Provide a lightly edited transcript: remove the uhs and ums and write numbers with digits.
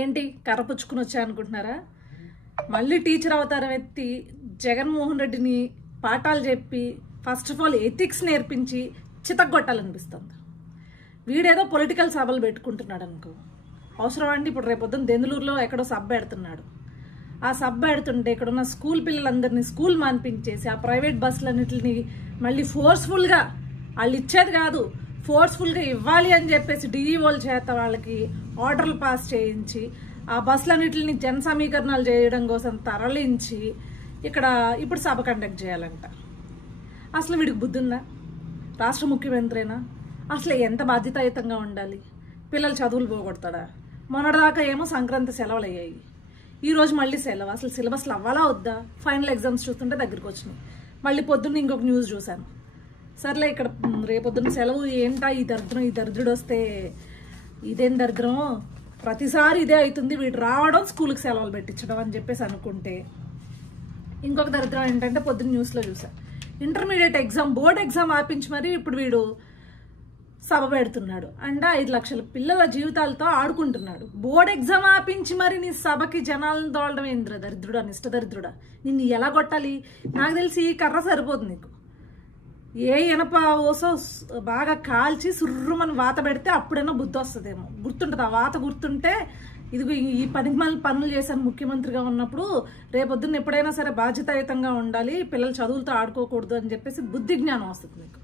ఏంటి కర్రపుచ్చుకుని వచ్చా అనుకుంటున్నారా? మళ్ళీ టీచర్ అవతారం ఎత్తి జగన్మోహన్ రెడ్డిని పాఠాలు చెప్పి ఫస్ట్ ఆఫ్ ఆల్ ఎథిక్స్ నేర్పించి చితగ్గొట్టాలనిపిస్తుంది. వీడేదో పొలిటికల్ సభలు పెట్టుకుంటున్నాడు అనుకో, అవసరం అండి. ఇప్పుడు రేపొద్దున దెందులూరులో ఎక్కడో సభ పెడుతున్నాడు. ఆ సభ పెడుతుంటే ఇక్కడున్న స్కూల్ పిల్లలందరినీ స్కూల్ మాన్పించేసి ఆ ప్రైవేట్ బస్సులన్నింటిని మళ్ళీ ఫోర్స్ఫుల్గా వాళ్ళు ఇచ్చేది కాదు, ఫోర్స్ఫుల్గా ఇవ్వాలి అని చెప్పేసి డిఈఓల చేత వాళ్ళకి ఆర్డర్లు పాస్ చేయించి ఆ బస్సులన్నింటిని జన సమీకరణాలు చేయడం కోసం తరలించి ఇక్కడ ఇప్పుడు సభ కండక్ట్ చేయాలంట. అసలు వీడికి బుద్ధి ఉందా? రాష్ట్ర ముఖ్యమంత్రినా? అసలు ఎంత బాధ్యతాయుతంగా ఉండాలి? పిల్లలు చదువులు పోగొడతాడా? మొన్నటిదాకా ఏమో సంక్రాంతి సెలవులు అయ్యాయి, ఈరోజు మళ్ళీ సెలవు. అసలు సిలబస్లు అవ్వాలా వద్దా? ఫైనల్ ఎగ్జామ్స్ చూస్తుంటే దగ్గరికి వచ్చినాయి. మళ్ళీ పొద్దున్న ఇంకొక న్యూస్ చూశాను. సర్లే, ఇక్కడ రేపొద్దున్న సెలవు ఏంటా ఈ దరిద్రం, ఈ దరిద్రుడు వస్తే ఇదేం దరిద్రం, ప్రతిసారి ఇదే అవుతుంది, వీడు రావడం స్కూల్కి సెలవులు పెట్టించడం అని చెప్పేసి అనుకుంటే, ఇంకొక దరిద్రం ఏంటంటే పొద్దున్న న్యూస్లో చూసా, ఇంటర్మీడియట్ ఎగ్జామ్ బోర్డ్ ఎగ్జామ్ ఆపించి మరి ఇప్పుడు వీడు సభ పెడుతున్నాడు. అంటే 5 లక్షల పిల్లల జీవితాలతో ఆడుకుంటున్నాడు. బోర్డ్ ఎగ్జామ్ ఆపించి మరి నీ సభకి జనాలను తోలడం ఏంద్ర దరిద్రుడా, నిష్ట దరిద్రుడా? నిన్ను ఎలా కొట్టాలి? నాకు తెలిసి ఈ కర్ర సరిపోదు నీకు. ఏ ఇనప ఓసో బాగా కాల్చి సుర్రుమని వాత పెడితే అప్పుడైనా బుద్ధి వస్తుందేమో. గుర్తుంటుంది ఆ వాత, గుర్తుంటే ఇదిగో ఈ 10 పనులు చేశాను ముఖ్యమంత్రిగా ఉన్నప్పుడు, రేపొద్దున్న ఎప్పుడైనా సరే బాధ్యతాయుతంగా ఉండాలి, పిల్లలు చదువులతో ఆడుకోకూడదు అని చెప్పేసి బుద్ధి జ్ఞానం వస్తుంది నీకు.